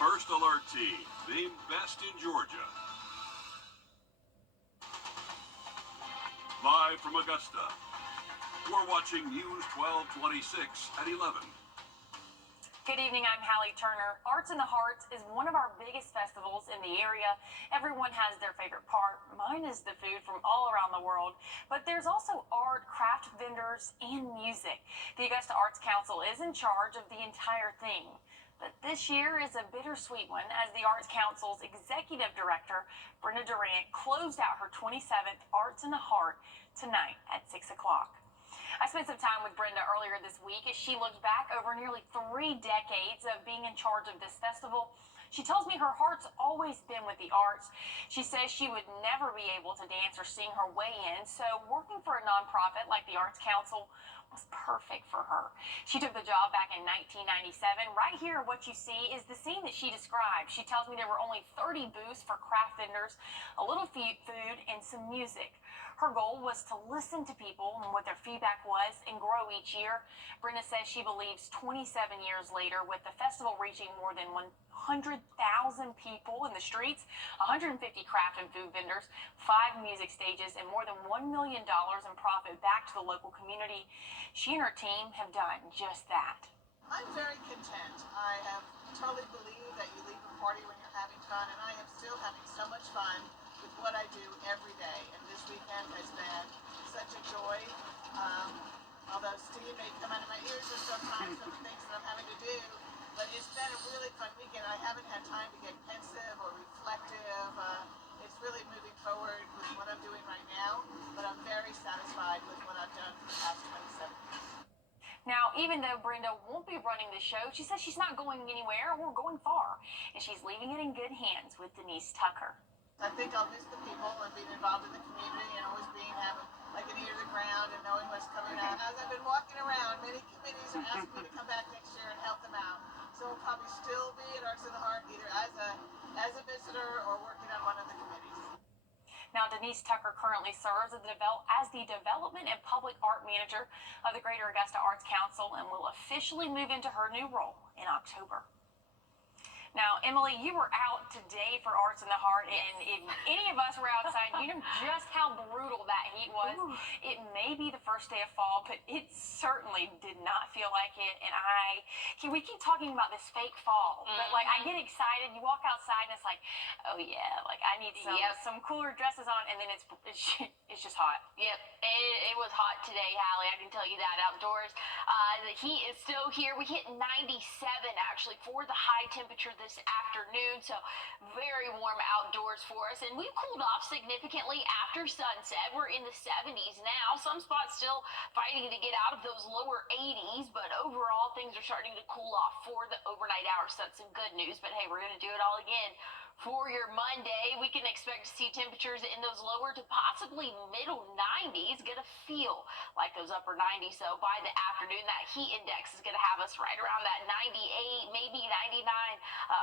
First Alert Team, named best in Georgia. Live from Augusta, we're watching News 1226 at 11. Good evening, I'm Hallie Turner. Arts in the Heart is one of our biggest festivals in the area. Everyone has their favorite part. Mine is the food from all around the world. But there's also art, craft vendors, and music. The Augusta Arts Council is in charge of the entire thing. But this year is a bittersweet one as the Arts Council's executive director, Brenda Durant, closed out her 27th Arts in the Heart tonight at 6 o'clock. I spent some time with Brenda earlier this week as she looked back over nearly 3 decades of being in charge of this festival. She tells me her heart's always been with the arts. She says she would never be able to dance or sing her way in, so working for a nonprofit like the Arts Council was perfect for her. She took the job back in 1997. Right here, what you see is the scene that she described. She tells me there were only 30 booths for craft vendors, a little food, and some music. Her goal was to listen to people and what their feedback was and grow each year. Brenda says she believes 27 years later, with the festival reaching more than 100,000 people in the streets, 150 craft and food vendors, 5 music stages, and more than $1 million in profit back to the local community, she and her team have done just that. I'm very content. I have totally believed that you leave a party when you're having fun, and I am still having so much fun with what I do every day, and this weekend has been such a joy. Although steam may come out of my ears or sometimes from the things that I'm having to do, but it's been a really fun weekend. I haven't had time to get pensive or reflective. It's really moving forward with what I'm doing right now, but I'm very satisfied with what I've done for the past 27 years. Now, even though Brenda won't be running the show, she says she's not going anywhere or going far, and she's leaving it in good hands with Denise Tucker. I think I'll miss the people and being involved in the community and always having like an ear to the ground and knowing what's coming out. As I've been walking around, many committees are asking me to come back next year and help them out. So I'll probably still be at Arts in the Heart either as a visitor or working on one of the committees. Now, Denise Tucker currently serves as the Development and Public Art Manager of the Greater Augusta Arts Council and will officially move into her new role in October. Now, Emily, you were out today for Arts in the Heart, and if any of us were outside, you know just how brutal that heat was. Ooh. It may be the first day of fall, but it certainly did not feel like it. And we keep talking about this fake fall, but like I get excited. You walk outside, and it's like, oh yeah, like I need some cooler dresses on, and then it's just hot. Yep, it was hot today, Hallie. I can tell you that outdoors. The heat is still here. We hit 97 actually for the high temperature this afternoon, so very warm outdoors for us, and we've cooled off significantly after sunset. We're in the 70s now. Some spots still fighting to get out of those lower 80s, but overall things are starting to cool off for the overnight hours. So that's some good news, but hey, we're going to do it all again. For your Monday, we can expect to see temperatures in those lower to possibly middle 90s. Going to feel like those upper 90s. So by the afternoon, that heat index is going to have us right around that 98, maybe 99.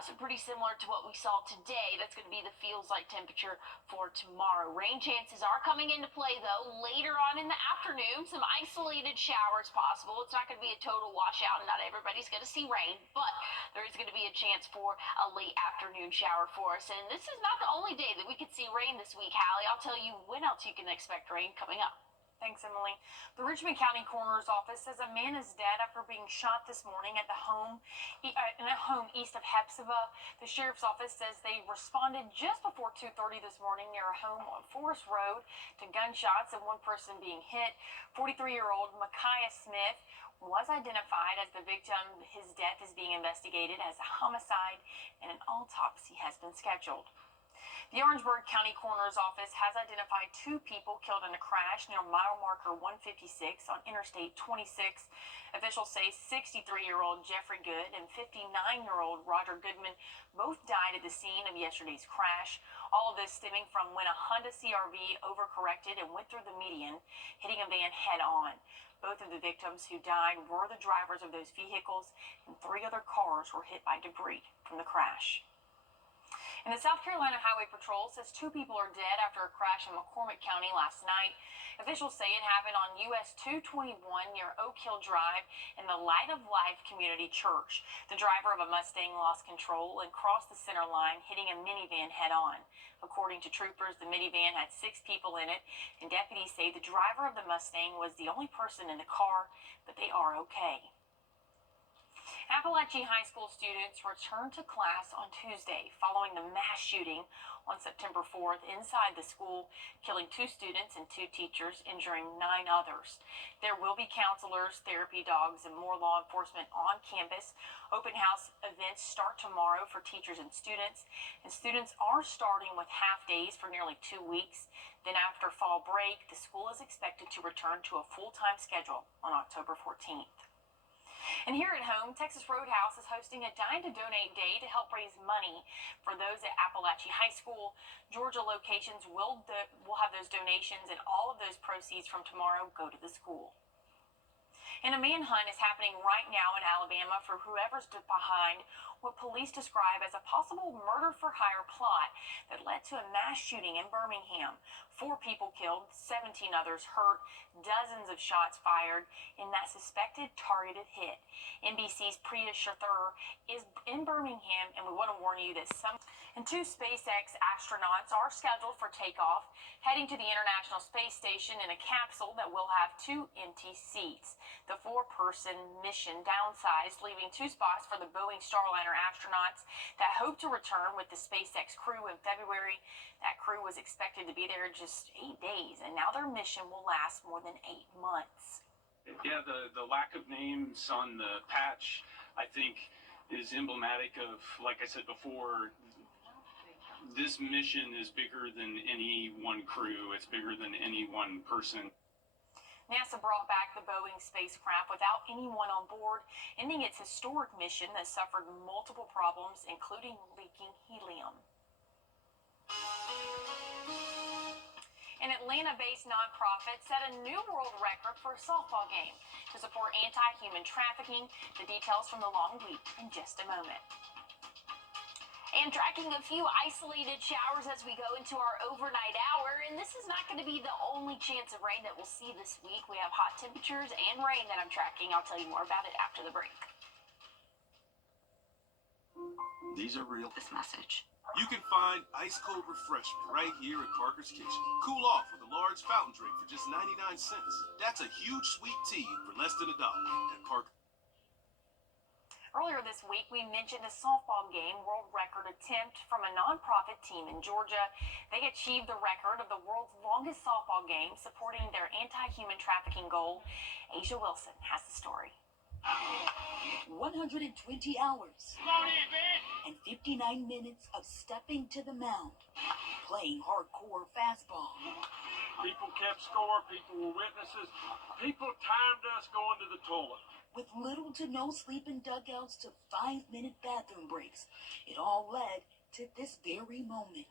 So pretty similar to what we saw today. That's going to be the feels like temperature for tomorrow. Rain chances are coming into play, though, later on in the afternoon. Some isolated showers possible. It's not going to be a total washout, and not everybody's going to see rain, but there is going to be a chance for a late afternoon shower for us. And this is not the only day that we could see rain this week, Hallie. I'll tell you when else you can expect rain coming up. Thanks, Emily. The Richmond County Coroner's Office says a man is dead after being shot this morning in a home east of Hepzibah. The Sheriff's Office says they responded just before 2:30 this morning near a home on Forest Road to gunshots and one person being hit. 43-year-old Micaiah Smith was identified as the victim. His death is being investigated as a homicide, and an autopsy has been scheduled. The Orangeburg County Coroner's Office has identified 2 people killed in a crash near mile marker 156 on Interstate 26. Officials say 63-year-old Jeffrey Good and 59-year-old Roger Goodman both died at the scene of yesterday's crash. All of this stemming from when a Honda CRV overcorrected and went through the median, hitting a van head-on. Both of the victims who died were the drivers of those vehicles, and 3 other cars were hit by debris from the crash. And the South Carolina Highway Patrol says 2 people are dead after a crash in McCormick County last night. Officials say it happened on US 221 near Oak Hill Drive in the Light of Life Community Church. The driver of a Mustang lost control and crossed the center line, hitting a minivan head on. According to troopers, the minivan had 6 people in it, and deputies say the driver of the Mustang was the only person in the car, but they are okay. Appalachian High School students returned to class on Tuesday following the mass shooting on September 4th inside the school, killing 2 students and 2 teachers, injuring 9 others. There will be counselors, therapy dogs, and more law enforcement on campus. Open house events start tomorrow for teachers and students are starting with half days for nearly 2 weeks. Then after fall break, the school is expected to return to a full-time schedule on October 14th. And here at home, Texas Roadhouse is hosting a Dine to Donate Day to help raise money for those at Appalachian High School. Georgia locations will have those donations, and all of those proceeds from tomorrow go to the school. And a manhunt is happening right now in Alabama for whoever's behind what police describe as a possible murder-for-hire plot that led to a mass shooting in Birmingham. 4 people killed, 17 others hurt, dozens of shots fired in that suspected targeted hit. NBC's Priya Shathur is in Birmingham, and we want to warn you that 2 SpaceX astronauts are scheduled for takeoff, heading to the International Space Station in a capsule that will have 2 empty seats. The 4-person mission downsized, leaving 2 spots for the Boeing Starliner astronauts that hope to return with the SpaceX crew in February. That crew was expected to be there just 8 days, and now their mission will last more than 8 months. Yeah, the lack of names on the patch, I think, is emblematic of, like I said before, this mission is bigger than any one crew. It's bigger than any one person. NASA brought back the Boeing spacecraft without anyone on board, ending its historic mission that suffered multiple problems, including leaking helium. An Atlanta-based nonprofit set a new world record for a softball game to support anti-human trafficking. The details from the long week in just a moment. And tracking a few isolated showers as we go into our overnight hour. And this is not going to be the only chance of rain that we'll see this week. We have hot temperatures and rain that I'm tracking. I'll tell you more about it after the break. These are real. This message. You can find ice-cold refreshment right here at Parker's Kitchen. Cool off with a large fountain drink for just 99 cents. That's a huge sweet tea for less than $1 at Parker. Earlier this week, we mentioned a softball game world record attempt from a nonprofit team in Georgia. They achieved the record of the world's longest softball game, supporting their anti-human trafficking goal. Asia Wilson has the story. 120 hours and 59 minutes of stepping to the mound, playing hardcore fastball. People kept score, people were witnesses, people timed us going to the toilet. With little to no sleep in dugouts to 5-minute bathroom breaks, it all led to this very moment.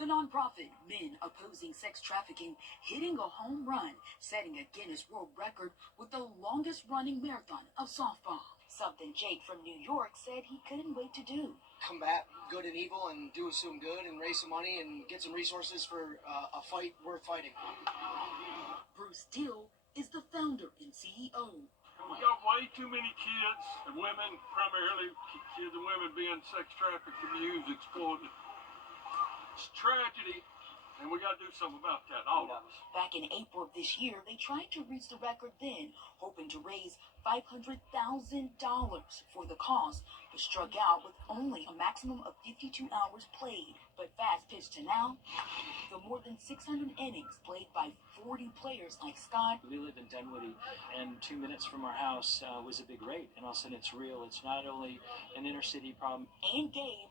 The nonprofit Men Opposing Sex Trafficking hitting a home run, setting a Guinness World Record with the longest running marathon of softball. Something Jake from New York said he couldn't wait to do. Combat good and evil and do some good and raise some money and get some resources for a fight worth fighting. Bruce Steele is the founder and CEO. We got way too many kids and women, primarily kids and women, being sex trafficked, abused, exploited. It's a tragedy, and we got to do something about that, all of us. Back in April of this year, they tried to reach the record then, hoping to raise $500,000 for the cause, but struck out with only a maximum of 52 hours played. But fast pitch to now, the more than 600 innings played by 40 players like Scott. We live in Dunwoody, and 2 minutes from our house was a big rate, and all of a sudden it's real. It's not only an inner city problem. And Gabe.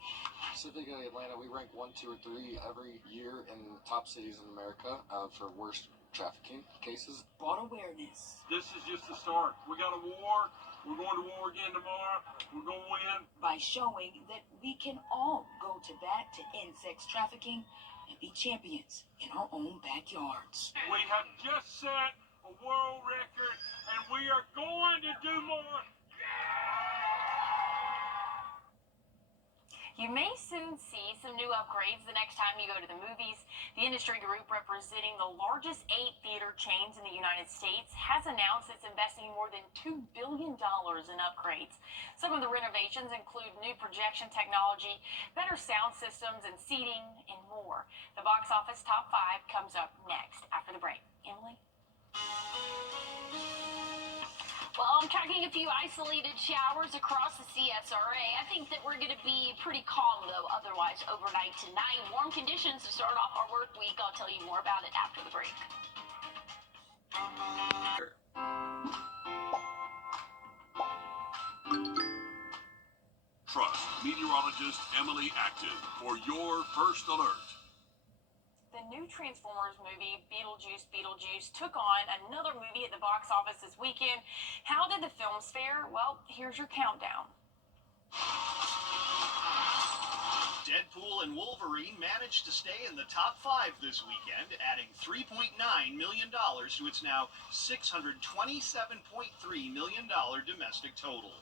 Specifically Atlanta, we rank 1, 2, or 3 every year in top cities in America for worst trafficking cases. Brought awareness. This is just the start. We got a war. We're going to war again tomorrow. We're going to win. By showing that we can all go to bat to end sex trafficking and be champions in our own backyards. We have just set a world record, and we are going to do more. You may soon see some new upgrades the next time you go to the movies. The industry group representing the largest 8 theater chains in the United States has announced it's investing more than $2 billion in upgrades. Some of the renovations include new projection technology, better sound systems and seating, and more. The box office top 5 comes up next after the break. Emily? Well, I'm tracking a few isolated showers across the CSRA. I think that we're going to be pretty calm, though, otherwise overnight tonight. Warm conditions to start off our work week. I'll tell you more about it after the break. Trust meteorologist Emily Acton for your first alert. The new Transformers movie, Beetlejuice took on another movie at the box office this weekend. How did the films fare? Well, here's your countdown. Deadpool and Wolverine managed to stay in the top 5 this weekend, adding $3.9 million to its now $627.3 million domestic total.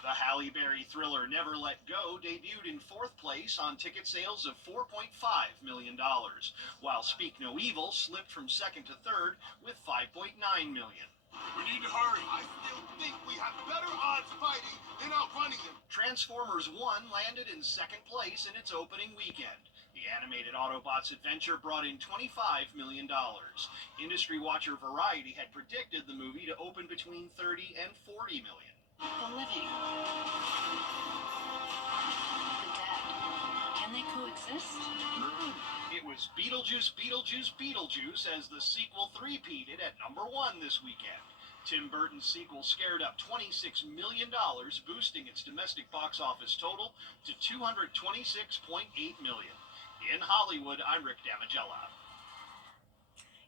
The Halle Berry thriller Never Let Go debuted in 4th place on ticket sales of $4.5 million, while Speak No Evil slipped from 2nd to 3rd with $5.9 million. We need to hurry. I still think we have better odds fighting than outrunning them. Transformers 1 landed in 2nd place in its opening weekend. The animated Autobots adventure brought in $25 million. Industry watcher Variety had predicted the movie to open between $30 and $40 million. The living, the dead, can they coexist? It was Beetlejuice as the sequel three-peated at number 1 this weekend. Tim Burton's sequel scared up $26 million, boosting its domestic box office total to $226.8 million. In Hollywood, I'm Rick Damigella.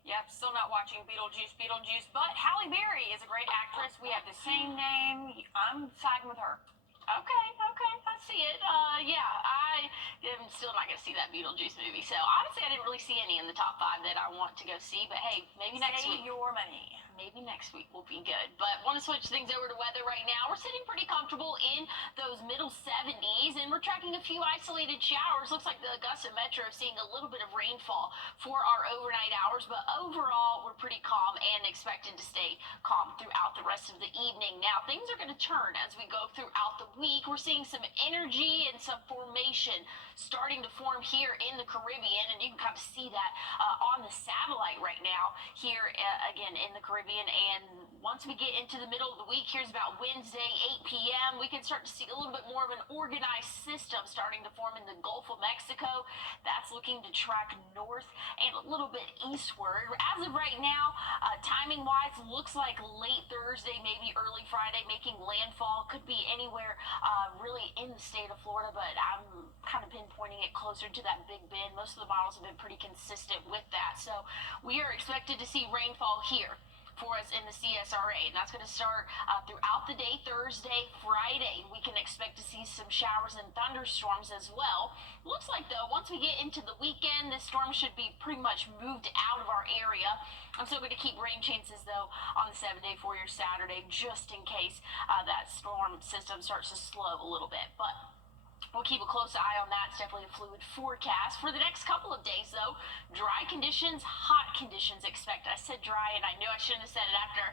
Yep, still not watching Beetlejuice, but Halle Berry is a great actress. We have the same name. I'm siding with her. Okay, I see it. Yeah, I am still not going to see that Beetlejuice movie. So, honestly, I didn't really see any in the top 5 that I want to go see. But, hey, maybe next week. Save your money. Maybe next week will be good. But want to switch things over to weather right now. We're sitting pretty comfortable in those middle 70s, and we're tracking a few isolated showers. Looks like the Augusta Metro is seeing a little bit of rainfall for our overnight hours, but overall, we're pretty calm and expected to stay calm throughout the rest of the evening. Now, things are going to turn as we go throughout the week. We're seeing some energy and some formation starting to form here in the Caribbean, and you can kind of see that on the satellite right now here again in the Caribbean. And once we get into the middle of the week, here's about Wednesday, 8 p.m., we can start to see a little bit more of an organized system starting to form in the Gulf of Mexico. That's looking to track north and a little bit eastward. As of right now, timing-wise, looks like late Thursday, maybe early Friday, making landfall. Could be anywhere really in the state of Florida, but I'm kind of pinpointing it closer to that Big Bend. Most of the models have been pretty consistent with that. So we are expected to see rainfall here for us in the CSRA, and that's going to start throughout the day. Thursday, Friday, we can expect to see some showers and thunderstorms as well. Looks like, though, once we get into the weekend, this storm should be pretty much moved out of our area. I'm still going to keep rain chances, though, on the 7-day for your Saturday, just in case that storm system starts to slow a little bit. But we'll keep a close eye on that. It's definitely a fluid forecast. For the next couple of days, though, dry conditions, hot conditions expect. I said dry, and I knew I shouldn't have said it after.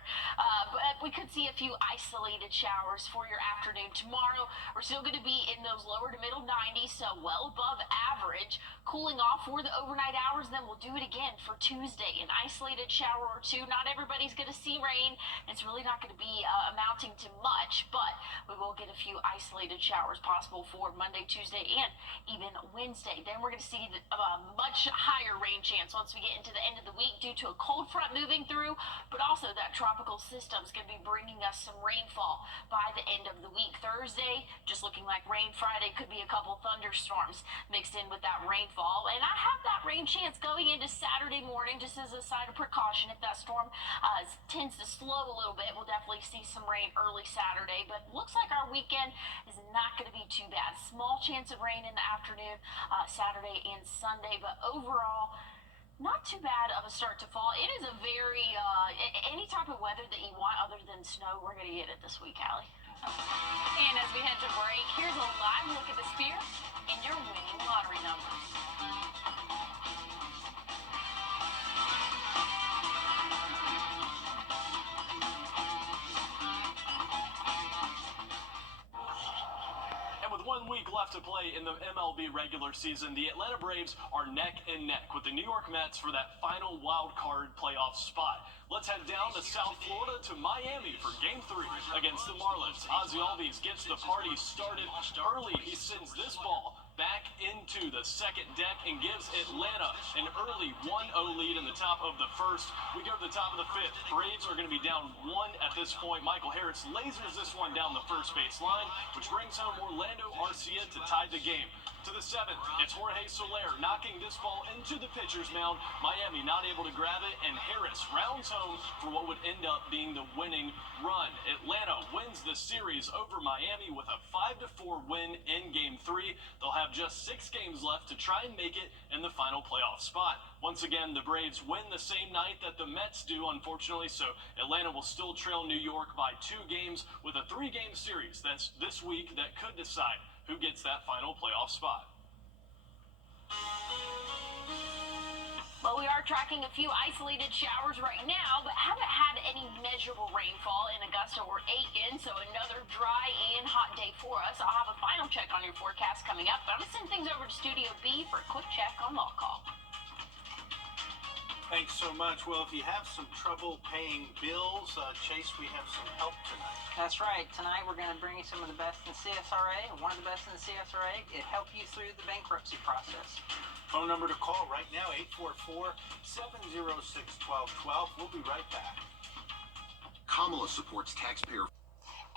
But we could see a few isolated showers for your afternoon. Tomorrow, we're still going to be in those lower to middle 90s, so well above average. Cooling off for the overnight hours, then we'll do it again for Tuesday. An isolated shower or two. Not everybody's going to see rain. It's really not going to be amounting to much, but we will get a few isolated showers possible for Monday, Tuesday, and even Wednesday. Then we're going to see a much higher rain chance once we get into the end of the week due to a cold front moving through, but also that tropical system is going to be bringing us some rainfall by the end of the week. Thursday, just looking like rain. Friday could be a couple thunderstorms mixed in with that rainfall, and I have that rain chance going into Saturday morning just as a sign of precaution. If that storm tends to slow a little bit, we'll definitely see some rain early Saturday, but looks like our weekend is not going to be too bad. Small chance of rain in the afternoon, Saturday and Sunday, but overall, not too bad of a start to fall. It is a very, any type of weather that you want other than snow. We're going to get it this week, Allie. And as we head to break, here's a live look at the Spear and your winning lottery numbers. And with 1 week left to play in the MLB regular season, the Atlanta Braves are neck and neck with the New York Mets for that final wild card playoff spot. Let's head down to South Florida to Miami for Game 3 against the Marlins. Ozzie Albies gets the party started early. He sends this ball back into the second deck and gives Atlanta an early 1-0 lead in the top of the first. We go to the top of the fifth. Braves are going to be down 1 at this point. Michael Harris lasers this one down the first base line, which brings home Orlando Arcia to tie the game. To the seventh, it's Jorge Soler knocking this ball into the pitcher's mound. Miami not able to grab it, and Harris rounds home for what would end up being the winning run. Atlanta wins the series over Miami with a 5-4 win in Game 3. They'll have just 6 games left to try and make it in the final playoff spot. Once again, the Braves win the same night that the Mets do, unfortunately, so Atlanta will still trail New York by 2 games with a 3-game series that's this week that could decide who gets that final playoff spot. Well, we are tracking a few isolated showers right now, but haven't had any measurable rainfall in Augusta or Aiken, so another dry and hot day for us. I'll have a final check on your forecast coming up, but I'm going to send things over to Studio B for a quick check on Law Call. Thanks so much. Well, if you have some trouble paying bills, Chase, we have some help tonight. That's right. Tonight we're going to bring you some of the best in CSRA, or one of the best in the CSRA. It help you through the bankruptcy process. Phone number to call right now, 844-706-1212. We'll be right back. Kamala supports taxpayer.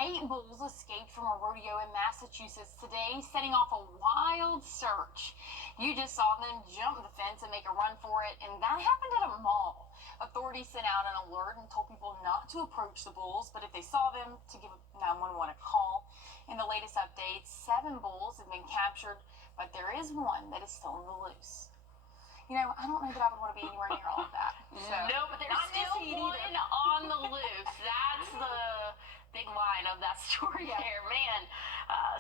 8 bulls escaped from a rodeo in Massachusetts today, setting off a wild search. You just saw them jump the fence and make a run for it, and that happened at a mall. Authorities sent out an alert and told people not to approach the bulls, but if they saw them, to give 911 a call. In the latest updates, 7 bulls have been captured, but there is one that is still on the loose. You know, I don't know that I would want to be anywhere near all of that. So. No, but there's still one on the loose. That's the big line of that story there. Man,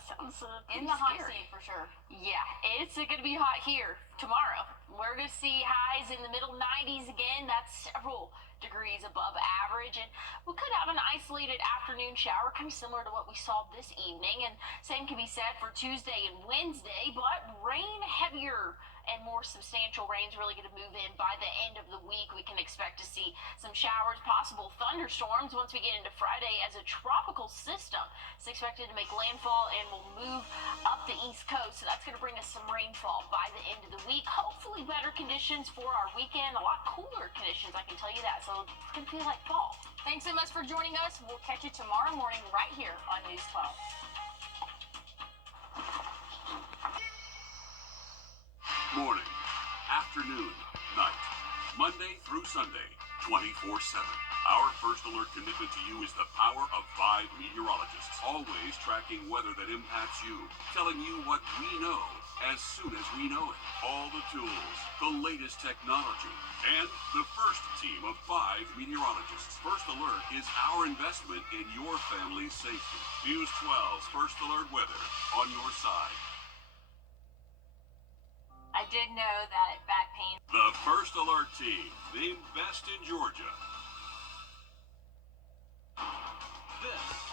sounds in the hot scary. seat for sure. Yeah, it's going to be hot here tomorrow. We're going to see highs in the middle 90s again. That's several degrees above average, and we could have an isolated afternoon shower, kind of similar to what we saw this evening. And same can be said for Tuesday and Wednesday, but rain heavier and more substantial rain's really going to move in by the end of the week. We can expect to see some showers, possible thunderstorms once we get into Friday as a tropical system is expected to make landfall and will move up the East Coast. So that's going to bring us some rainfall by the end of the week. Hopefully better conditions for our weekend, a lot cooler conditions, I can tell you that. So it's going to feel like fall. Thanks so much for joining us. We'll catch you tomorrow morning right here on News 12. Morning, afternoon, night, Monday through Sunday, 24/7. Our first alert commitment to you is the power of 5 meteorologists, always tracking weather that impacts you, telling you what we know as soon as we know it. All the tools, the latest technology, and the first team of 5 meteorologists. First Alert is our investment in your family's safety. News 12's First Alert weather on your side. I did know that back pain. The First Alert team, named best in Georgia.